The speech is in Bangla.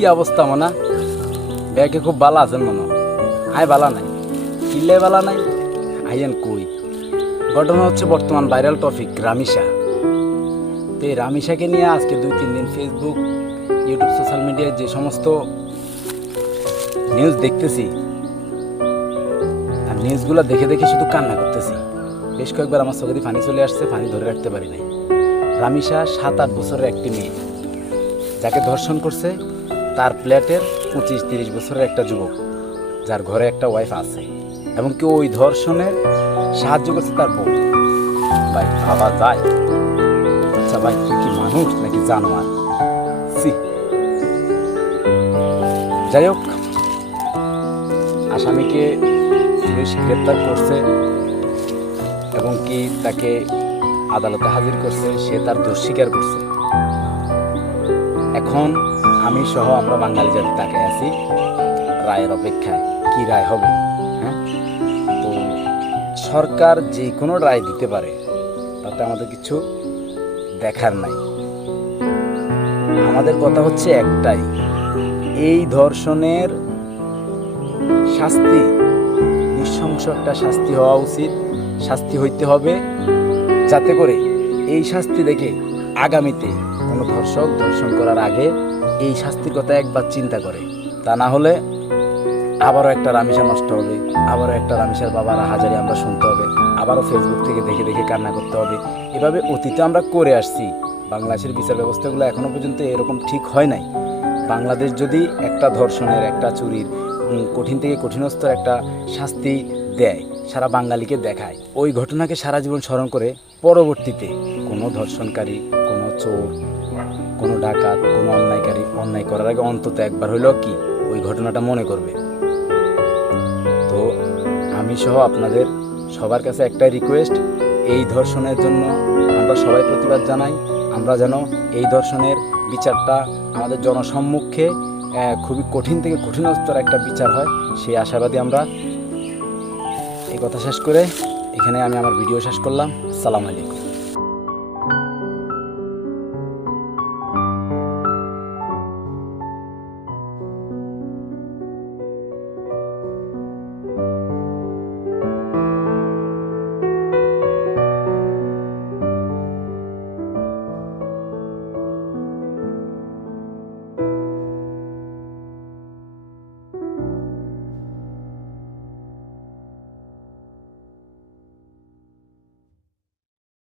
কি অবস্থা মনা ব্যাগে খুব বালা আছেন মনে আয় বালা নাই কিল্লে বালা নাই আইয়েন কই ঘটনা হচ্ছে বর্তমান ভাইরাল টপিক রামিসা। তো এই রামিসাকে নিয়ে আজকে 2-3 দিন ফেসবুক ইউটিউব সোশ্যাল মিডিয়ায় যে সমস্ত নিউজ দেখতেছি আর নিউজগুলো দেখে দেখে শুধু কান্না করতেছি। বেশ কয়েকবার আমার চোখে দিয়ে পানি চলে আসছে, পানি ধরে রাখতে পারি নাই। রামিসা 7-8 বছরের একটি মেয়ে যাকে ধর্ষণ করছে তার প্লেটের 25-30 বছরের একটা যুবক যার ঘরে একটা ওয়াইফ আছে, এবং কি ওই ধর্ষণের সাহায্য করছে তার বউ। ভাই ভাবা যায়? আচ্ছা ভাই, তুই কি মানুষ নাকি জানোয়ার? যাই হোক, আসামিকে পুলিশ গ্রেপ্তার করছে এবং কি তাকে আদালতে হাজির করছে, সে তার দোষ স্বীকার করছে। এখন আমি সহ আমরা বাঙালি জাতি তাকে আছি রায়ের অপেক্ষায়, কি রায় হবে। হ্যাঁ, তো সরকার যে কোনো রায় দিতে পারে, তাতে আমাদের কিছু দেখার নাই। আমাদের কথা হচ্ছে একটাই, এই ধর্ষণের শাস্তি নৃশংস একটা শাস্তি হওয়া উচিত, শাস্তি হইতে হবে, যাতে করে এই শাস্তি দেখে আগামীতে কোনো ধর্ষক ধর্ষণ করার আগে এই শাস্তির কথা একবার চিন্তা করে। তা না হলে আবারও একটা রামিসা নষ্ট হবে, আবারও একটা রামিসার বাবারা হাজারি আমরা শুনতে হবে, আবারও ফেসবুক থেকে দেখে দেখে কান্না করতে হবে। এভাবে অতীতে আমরা করে আসছি। বাংলাদেশের বিচার ব্যবস্থাগুলো এখনও পর্যন্ত এরকম ঠিক হয় নাই। বাংলাদেশ যদি একটা ধর্ষণের, একটা চুরির কঠিন থেকে কঠিনস্তর একটা শাস্তি দেয়, সারা বাঙালিকে দেখায়, ওই ঘটনাকে সারা জীবন স্মরণ করে পরবর্তীতে কোনো ধর্ষণকারী, কোনো চোর, কোনো ডাকাত, কোনো অন্যায়কারী অন্যায় করার আগে অন্তত একবার হইলেও কি ওই ঘটনাটা মনে করবে। তো আমি সহ আপনাদের সবার কাছে একটাই রিকোয়েস্ট, এই ধর্ষণের জন্য আমরা সবাই প্রতিবাদ জানাই। আমরা যেন এই ধর্ষণের বিচারটা আমাদের জনসম্মুখে খুবই কঠিন থেকে কঠিনতর একটা বিচার হয়, সেই আশাবাদী আমরা। এই কথা শেষ করে এখানে আমি আমার ভিডিও শেষ করলাম। আসসালামু আলাইকুম।